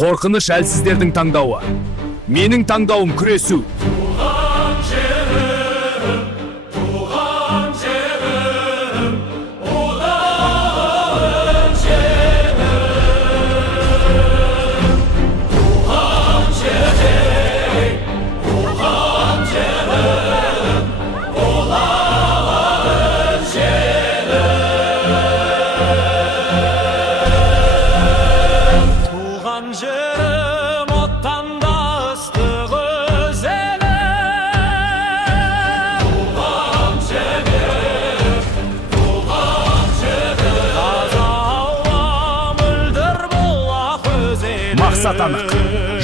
Қорқыныш әлсіздердің таңдауы. Менің таңдауым күресу. Мақсат анық,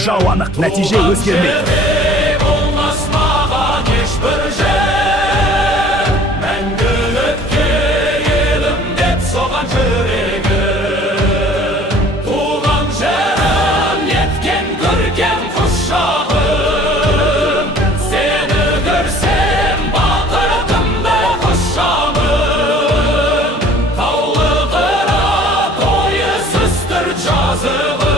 жау анық, нәтиже өзгермейді. Болмас маған ешбір жер, мәңгілікке елім деп соған жүрегім. Туған жерім, неткен көркем құшағым, сені көрсем бақытымды құшамын. Таулы қыра тойысыз түр жазығым,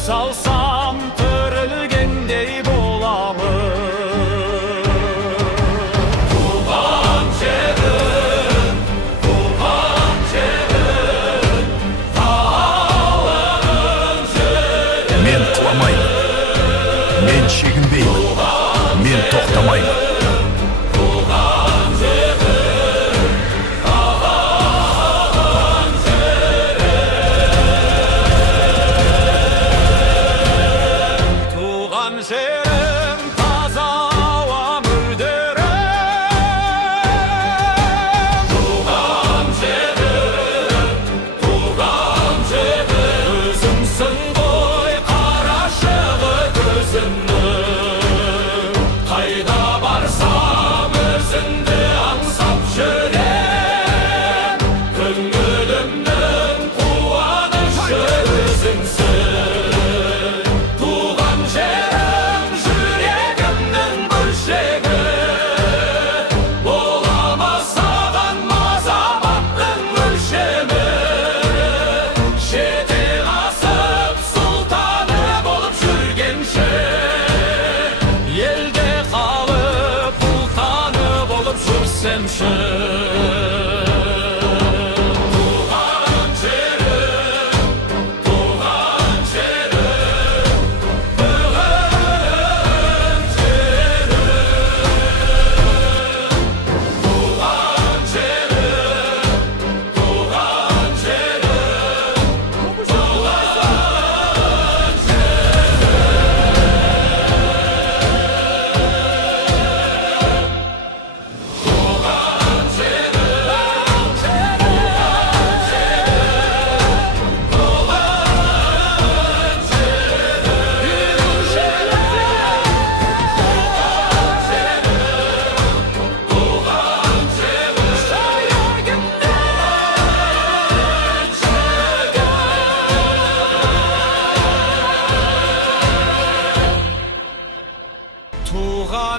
салсам түрілгендей боламын. Туған жерім, талағын жүрегім. Мен құламаймын, мен шегінбеймін, мен тоқтамаймын. Жерім таза ауа мөлдірім. Туған жерім, өзімсің ғой қарашығы көзімнің. Қайда барсам өзіңді аңсап жүрем, көңілімнің қуанышы өзіңсің.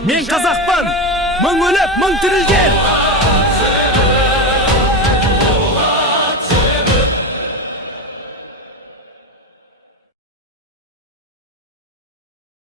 Мен қазақпын, мың өліп, мың тірілген.